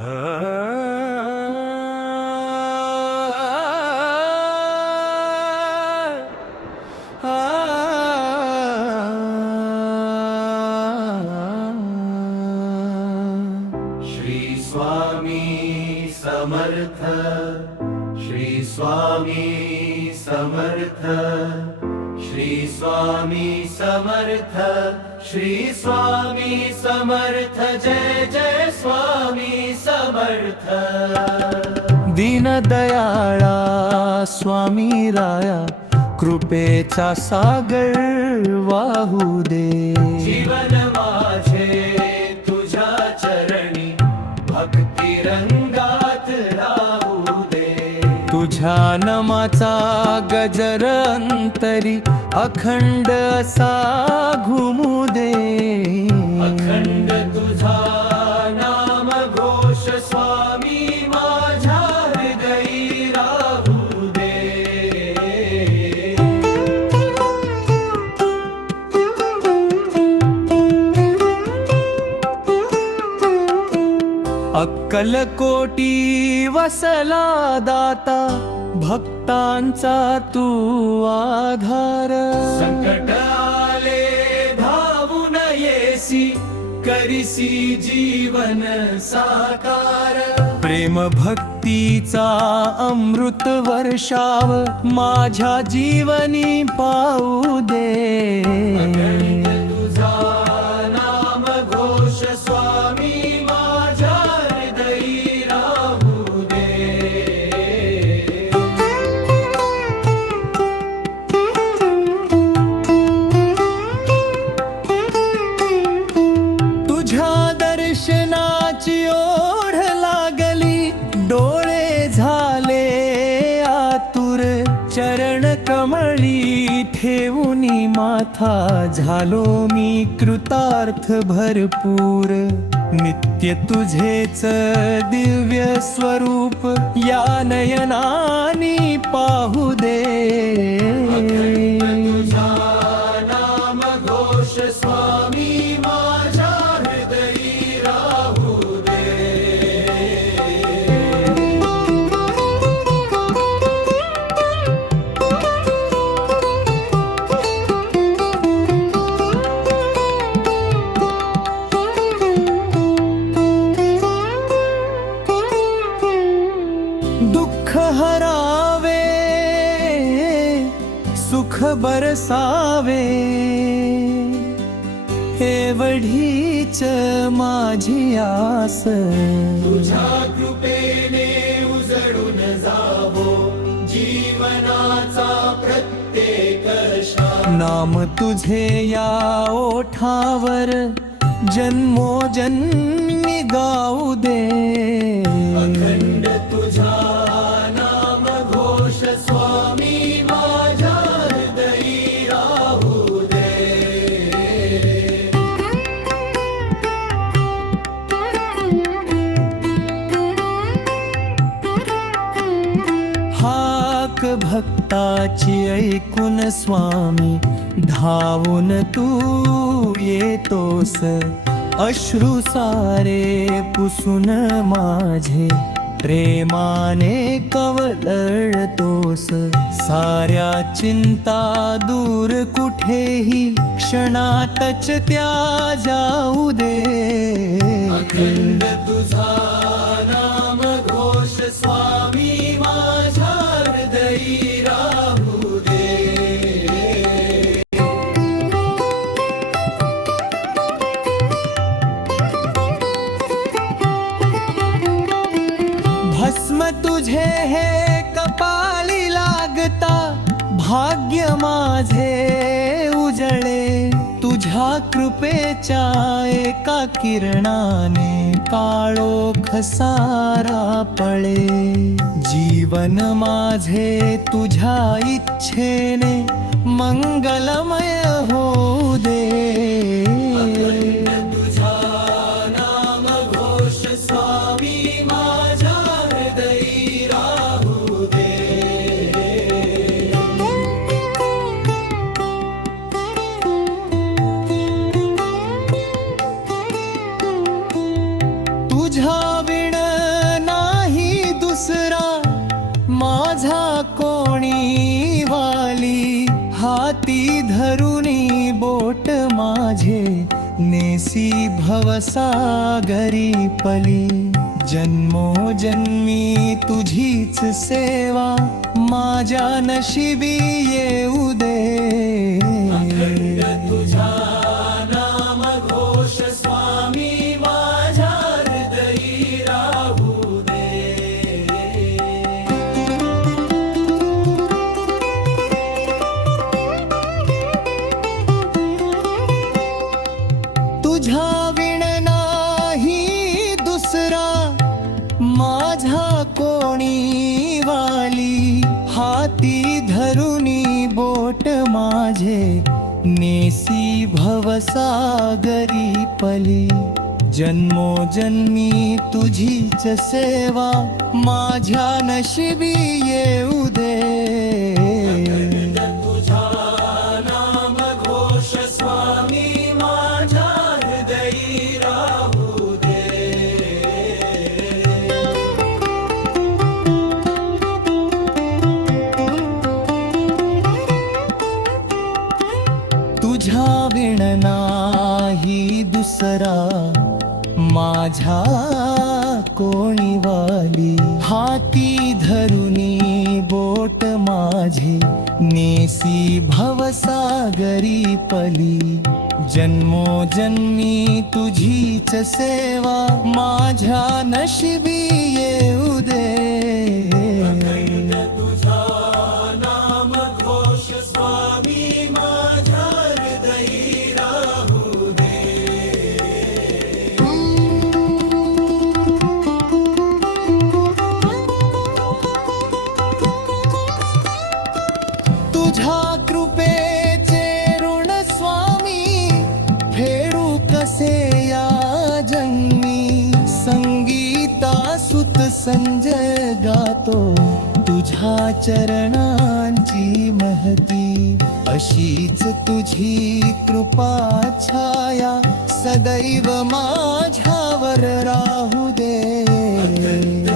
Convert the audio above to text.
श्री स्वामी समर्थ, श्री स्वामी समर्थ, श्री स्वामी समर्थ, श्री स्वामी समर्थ, जय जय स्वामी समर्थ। दीनदयाळा स्वामी राया, कृपेचा सागर वाहू दे। जीवन माझे तुझ्या चरणी भक्ती रंगात राहू दे। तुझ्या नामाचा गजर अंतरी अखंड असा घुमू दे। अखंड तुझा नाम घोष स्वामी माझ्या हृदयी राहू दे। अक्कलकोटी वसला दाता, भक्तांचा तू आधार। संकट आले धावून येसी, करिसी जीवन साकार। प्रेम भक्तीचा अमृत वर्षाव माझ्या जीवनी पाऊ दे। अखंड तुझा नाम घोष स्वामी माझ्या हृदयी राहू दे। तुझ्या दर्शनाची ओढ लागली, डोळे झाले आतुर। चरण कमळी ठेवूनी माथा, झालो मी कृतार्थ भरपूर। नित्य तुझेच दिव्य स्वरूप या नयनानी पाहू दे। तुझा नाम घोष स्वामी माझ्या हृदयी राहू दे। दुःख हरावे, सुख बरसावे, एवढीच माझी आस। तुझ्या कृपेने उजळून जावो जीवनाचा प्रत्येक क्षण। नाम तुझे या ओठावर जन्मोजन्मी गाऊ दे। अखंड तुझा नाम घोष स्वामी माझ्या हृदयी राहू दे। हाक भक्ताची ऐकून स्वामी, धावून तू येतोस। अश्रू सारे पुसून माझे, प्रेमाने कवळतोस। साऱ्या चिंता दूर कुठेही क्षणातच त्या जाऊ दे। अखंड तुझा नाम घोष स्वामी माझ्या हृदयी राहू दे। भस्म तुझे हे कपाळी लागता, भाग्य माझे उजळे। तुझ्या कृपेच्या एका किरणाने काळोख सारा पळे। जीवन माझे तुझ्या इच्छेने मंगलमय होऊ दे। तुझा नाम घोष स्वामी माझ्या हृदयी राहू दे। तुझ्या विण नेसी भवसागरी पली जन्मोजन्मी तुझीच सेवा माझ्या नशिबी येऊ दे तुझा नाम घोष स्वामी माझ्या हृदयी राहू दे तुझ्या विण नाही दुसरा माझा कोणी वाली हाती धरुनी बोट माझे नेसी भवसागरी पली जन्मोजन्मी तुझीच सेवा माझ्या नशिबी येऊ दे तुझा नाम घोष स्वामी माझ्या हृदयी राहू दे तुझ्या विण नाही दुसरा माझ्या कोणी वाली हाती धरुनी बोट माझे नेसी भवसागरी पली जन्मोजन्मी तुझीच सेवा माझ्या नशिबी येऊ दे तुझा नाम घोष स्वामी माझ्या हृदयी राहू दे तुझ्या कृपेचे ऋण स्वामी फेडू कसे या जन्मी संगीता सुत संजय गातो तुझ्या चरणांची महती अशीच तुझी कृपा छाया सदैव माझ्यावर राहू दे